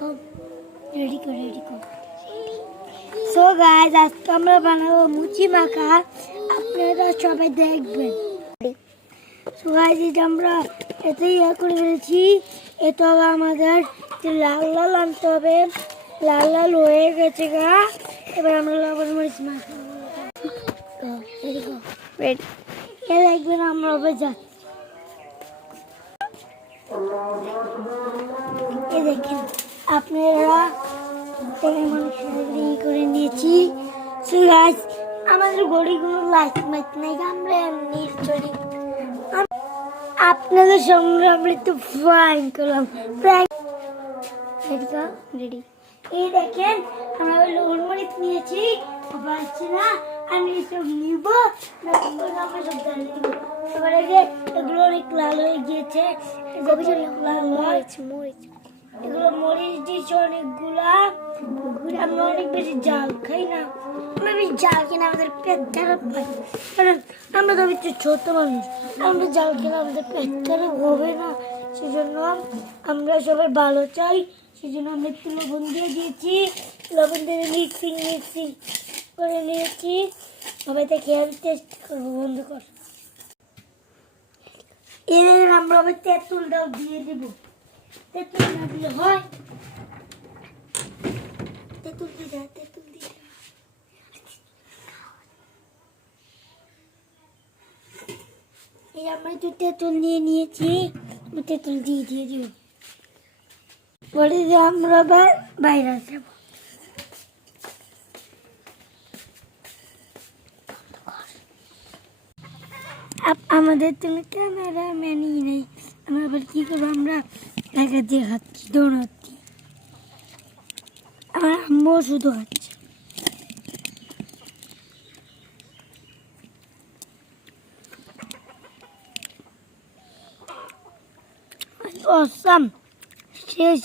Ready কর। So guys, আজকে আমরা বানাবো মুচি মাখা, আপনারা সবাই দেখবেন। সো গাইস, এটা আমরা এতেই করে ফেলেছি। এটা আমাদের লাল লাল আনতে হবে, লাল লাল হয়ে গেছে গা। এবার আমরা লবণ মরিচ মাখা রেডি। এ দেখবেন আমরা হবে যাচ্ছি। এ দেখেন আপনারা করে নিয়েছি। সো গাইস, আমাদের গড়িগুলো লাইট মাইট নাই, আমরা এমনি চলি। আপনাদের সঙ্গে আমরা একটু ফ্রাইং করলাম। রেডি। এই দেখেন আমরা লবণ মরিচ নিয়েছি, পাচ্ছি না আমি সব নিব, আমরা সব জ্বালিয়ে দিব। এবারে এগুলো অনেক লাল হয়ে গিয়েছে, লাল মরিচ এগুলো মরিচ দিয়েছি অনেকগুলা। আমরা অনেক বেশি জাল খাই না, আমরা বেশি জাল কিনা আমাদের পেট খারাপ হয়, কারণ আমরা তো একটু ছোট মানুষ। আমরা জাল খেলে আমাদের পেট খারাপ হবে না, সেজন্য আমরা সবাই ভালো চাই। সেজন্য আমরা একটু লবণ দিয়ে দিয়েছি, লবণ দিয়ে মিক্সিং করে নিয়েছি। সবাই থেকে টেস্ট করবো, বন্ধ কর। এর আমরা আবার তেঁতুলটাও দিয়ে দিব। তেঁতুল না দিলে হয়? তেঁতুল দিয়ে এই আমরা একটু তেঁতুল নিয়ে নিয়েছি, তেঁতুল দিয়ে দিব। পরে আমরা বাইরে যাব। আমাদের তো ক্যামেরা ম্যানই নেই, আমরা আবার কি করবো, আমরা একা দিয়ে খাচ্ছি, দৌড়াচ্ছি। আমার আম্মু শুধু খাচ্ছে। অসাম, সেই